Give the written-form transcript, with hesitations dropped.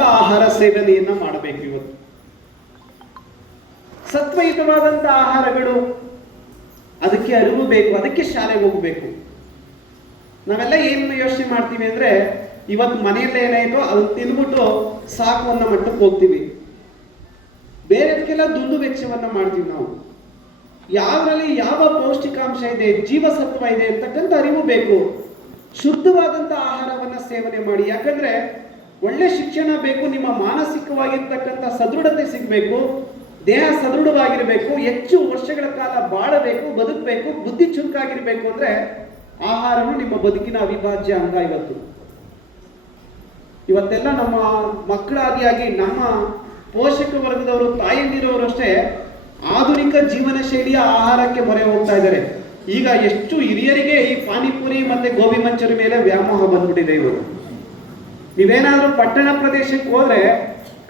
ಆಹಾರ ಸೇವನೆಯನ್ನ ಮಾಡಬೇಕು. ಇವತ್ತು ಸತ್ವಯುತವಾದಂಥ ಆಹಾರಗಳು, ಅದಕ್ಕೆ ಅರಿವು ಬೇಕು, ಅದಕ್ಕೆ ಶಾಲೆಗೆ ಹೋಗಬೇಕು. ನಾವೆಲ್ಲ ಏನು ಯೋಚನೆ ಮಾಡ್ತೀವಿ ಅಂದ್ರೆ, ಇವತ್ತು ಮನೆಯಲ್ಲೇ ಏನಾಯಿತು ಅದನ್ನು ತಿಂದ್ಬಿಟ್ಟು ಸಾಕು ಅನ್ನೋ ಮಟ್ಟಕ್ಕೆ ಹೋಗ್ತೀವಿ. ಬೇರೆದಕ್ಕೆಲ್ಲ ದುಂದು ವೆಚ್ಚವನ್ನ ಮಾಡ್ತೀವಿ. ನಾವು ಯಾವ್ದ್ರಲ್ಲಿ ಯಾವ ಪೌಷ್ಟಿಕಾಂಶ ಇದೆ, ಜೀವಸತ್ವ ಇದೆ ಅಂತಕ್ಕಂಥ ಅರಿವು ಬೇಕು. ಶುದ್ಧವಾದಂಥ ಆಹಾರವನ್ನ ಸೇವನೆ ಮಾಡಿ. ಯಾಕಂದ್ರೆ ಒಳ್ಳೆ ಶಿಕ್ಷಣ ಬೇಕು, ನಿಮ್ಮ ಮಾನಸಿಕವಾಗಿರ್ತಕ್ಕಂಥ ಸದೃಢತೆ ಸಿಗಬೇಕು, ದೇಹ ಸದೃಢವಾಗಿರಬೇಕು, ಹೆಚ್ಚು ವರ್ಷಗಳ ಕಾಲ ಬಾಳಬೇಕು, ಬದುಕಬೇಕು, ಬುದ್ಧಿ ಚುರುಕಾಗಿರ್ಬೇಕು ಅಂದ್ರೆ ಆಹಾರವು ನಿಮ್ಮ ಬದುಕಿನ ಅವಿಭಾಜ್ಯ ಅಂಗ. ಇವತ್ತೆಲ್ಲ ನಮ್ಮ ಮಕ್ಕಳಾದಿಯಾಗಿ ನಮ್ಮ ಪೋಷಕ ವರ್ಗದವರು, ತಾಯಂದಿರವರು ಅಷ್ಟೇ ಆಧುನಿಕ ಜೀವನ ಶೈಲಿಯ ಆಹಾರಕ್ಕೆ ಮೊರೆ ಹೋಗ್ತಾ ಇದ್ದಾರೆ. ಈಗ ಎಷ್ಟು ಹಿರಿಯರಿಗೆ ಈ ಪಾನಿಪುರಿ ಮತ್ತೆ ಗೋಬಿ ಮಂಚೂರಿ ಮೇಲೆ ವ್ಯಾಮೋಹ ಬಂದ್ಬಿಟ್ಟಿದೆ. ಇವರು ನೀವೇನಾದ್ರೂ ಪಟ್ಟಣ ಪ್ರದೇಶಕ್ಕೆ ಹೋದ್ರೆ